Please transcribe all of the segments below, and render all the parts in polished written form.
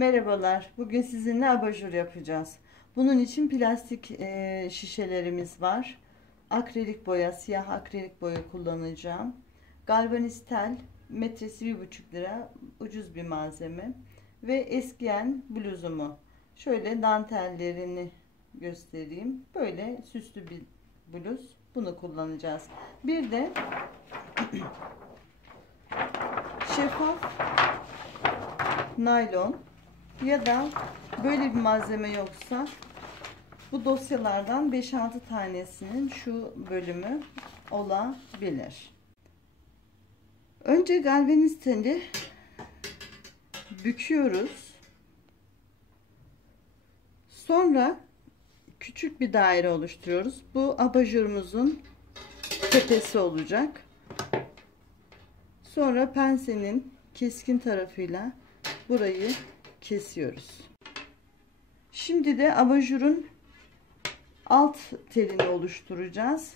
Merhabalar. Bugün sizinle abajur yapacağız. Bunun için plastik şişelerimiz var. Akrilik boya, siyah akrilik boya kullanacağım. Galvaniz tel, metresi 1,5 lira, ucuz bir malzeme. Ve eskiyen bluzumu. Şöyle dantellerini göstereyim. Böyle süslü bir bluz. Bunu kullanacağız. Bir de şeffaf naylon ya da böyle bir malzeme yoksa bu dosyalardan 5-6 tanesinin şu bölümü olabilir. Önce galvaniz teli büküyoruz. Sonra küçük bir daire oluşturuyoruz. Bu abajurumuzun tepesi olacak. Sonra pensenin keskin tarafıyla burayı kesiyoruz. Şimdi de abajurun alt telini oluşturacağız.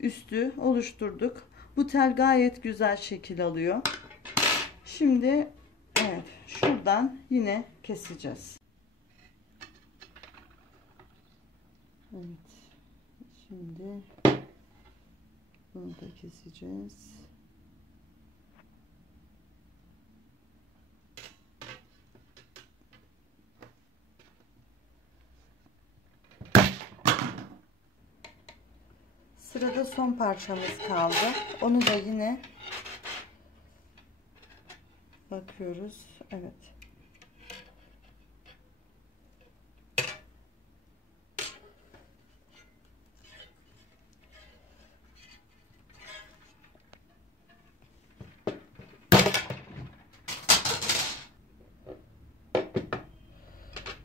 Üstü oluşturduk. Bu tel gayet güzel şekil alıyor. Şimdi evet, şuradan yine keseceğiz. Evet. Şimdi bunu da keseceğiz. Sırada son parçamız kaldı. Onu da yine bakıyoruz. Evet.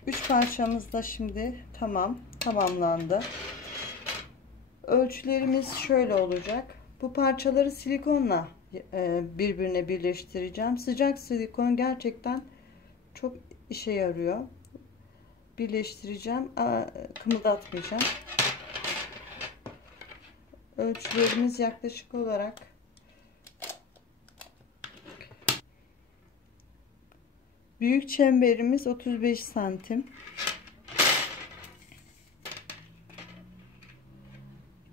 Üç parçamız da şimdi tamamlandı. Ölçülerimiz şöyle olacak. Bu parçaları silikonla birbirine birleştireceğim. Sıcak silikon gerçekten çok işe yarıyor. Birleştireceğim. Kımıldatmayacağım. Ölçülerimiz yaklaşık olarak büyük çemberimiz 35 santim.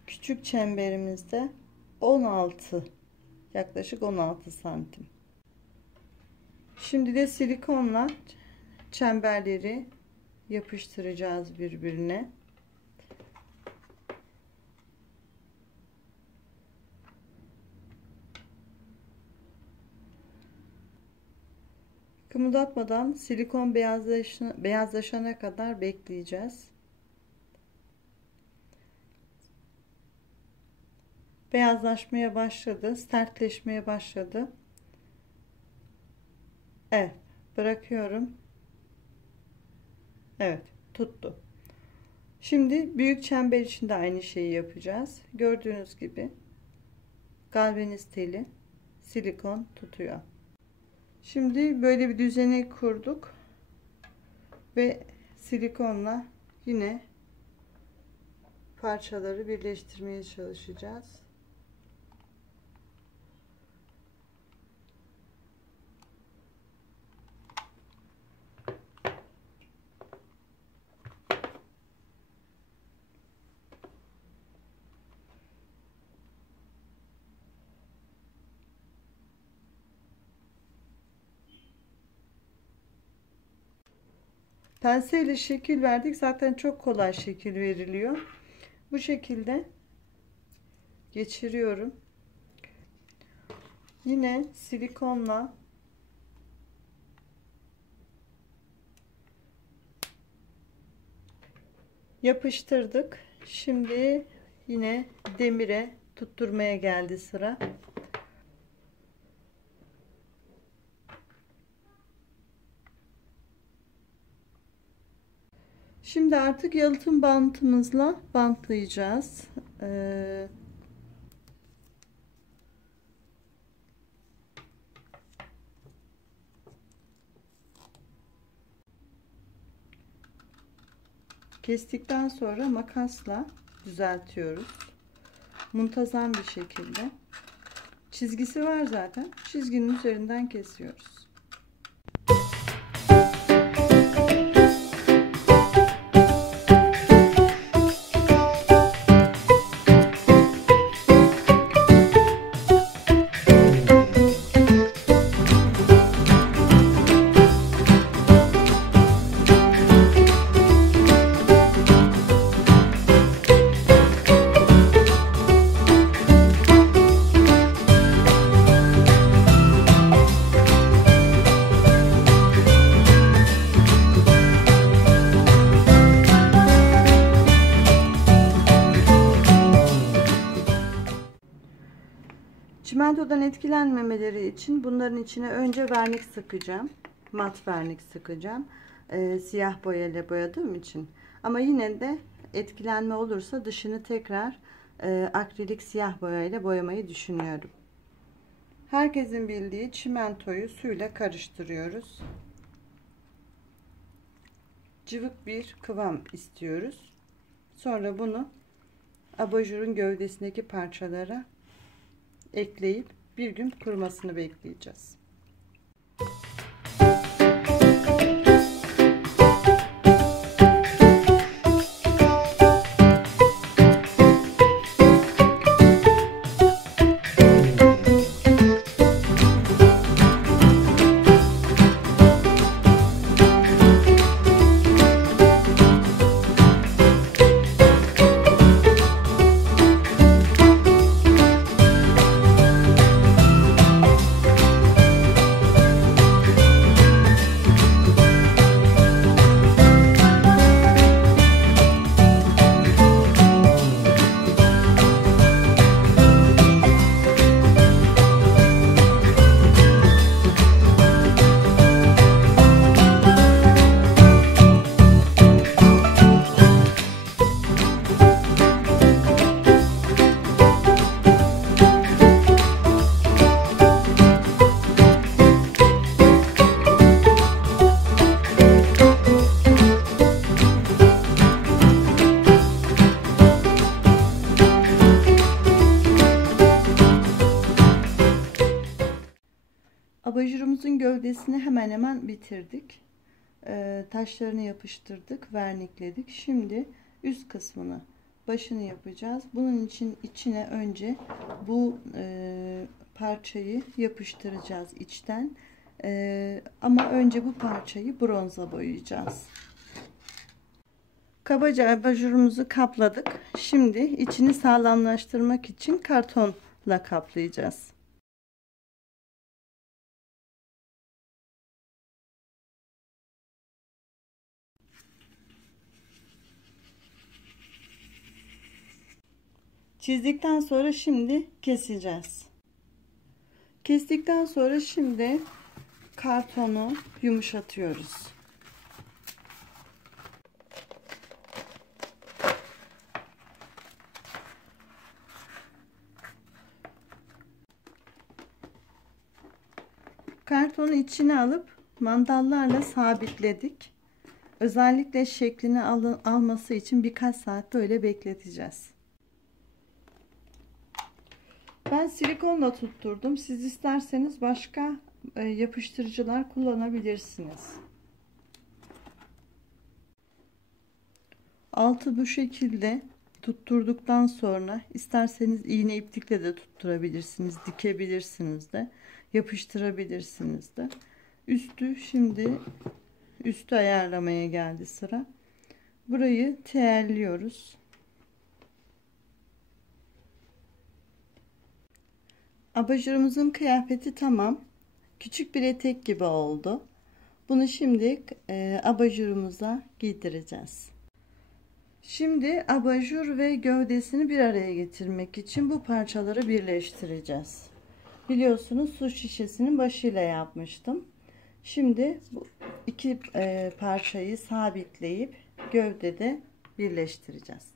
Küçük çemberimizde 16, yaklaşık 16 santim. Şimdi de silikonla çemberleri yapıştıracağız birbirine. Kımıldatmadan silikon beyazlaşana kadar bekleyeceğiz. Beyazlaşmaya başladı, sertleşmeye başladı. Evet, bırakıyorum. Evet, tuttu. Şimdi büyük çember için de aynı şeyi yapacağız. Gördüğünüz gibi galvaniz teli silikon tutuyor. Şimdi böyle bir düzeni kurduk ve silikonla yine parçaları birleştirmeye çalışacağız. Penseyle şekil verdik. Zaten çok kolay şekil veriliyor. Bu şekilde geçiriyorum. Yine silikonla yapıştırdık. Şimdi yine demire tutturmaya geldi sıra. Şimdi artık yalıtım bantımızla bantlayacağız. Kestikten sonra makasla düzeltiyoruz. Muntazam bir şekilde. Çizgisi var zaten. Çizginin üzerinden kesiyoruz. abajurdan etkilenmemeleri için bunların içine önce vernik sıkacağım. Mat vernik sıkacağım. Siyah boya ile boyadığım için. Ama yine de etkilenme olursa dışını tekrar akrilik siyah boya ile boyamayı düşünüyorum. Herkesin bildiği çimentoyu suyla karıştırıyoruz. Cıvık bir kıvam istiyoruz. Sonra bunu abajurun gövdesindeki parçalara ekleyip bir gün kurumasını bekleyeceğiz. Abajurumuzun gövdesini hemen hemen bitirdik. Taşlarını yapıştırdık, vernikledik. Şimdi üst kısmını, başını yapacağız. Bunun için içine önce bu parçayı yapıştıracağız içten. Ama önce bu parçayı bronza boyayacağız. Kabaca abajurumuzu kapladık. Şimdi içini sağlamlaştırmak için kartonla kaplayacağız. Çizdikten sonra şimdi keseceğiz. Kestikten sonra şimdi kartonu yumuşatıyoruz. Kartonu içine alıp mandallarla sabitledik. Özellikle şeklini alması için birkaç saat böyle bekleteceğiz. Ben silikonla tutturdum. Siz isterseniz başka yapıştırıcılar kullanabilirsiniz. Altı bu şekilde tutturduktan sonra isterseniz iğne iplikle de tutturabilirsiniz, dikebilirsiniz de, yapıştırabilirsiniz de. Şimdi üstü ayarlamaya geldi sıra. Burayı teyelliyoruz. Abajurumuzun kıyafeti tamam. Küçük bir etek gibi oldu. Bunu şimdi abajurumuza giydireceğiz. Şimdi abajur ve gövdesini bir araya getirmek için bu parçaları birleştireceğiz. Biliyorsunuz su şişesinin başıyla yapmıştım. Şimdi bu iki parçayı sabitleyip gövdede birleştireceğiz.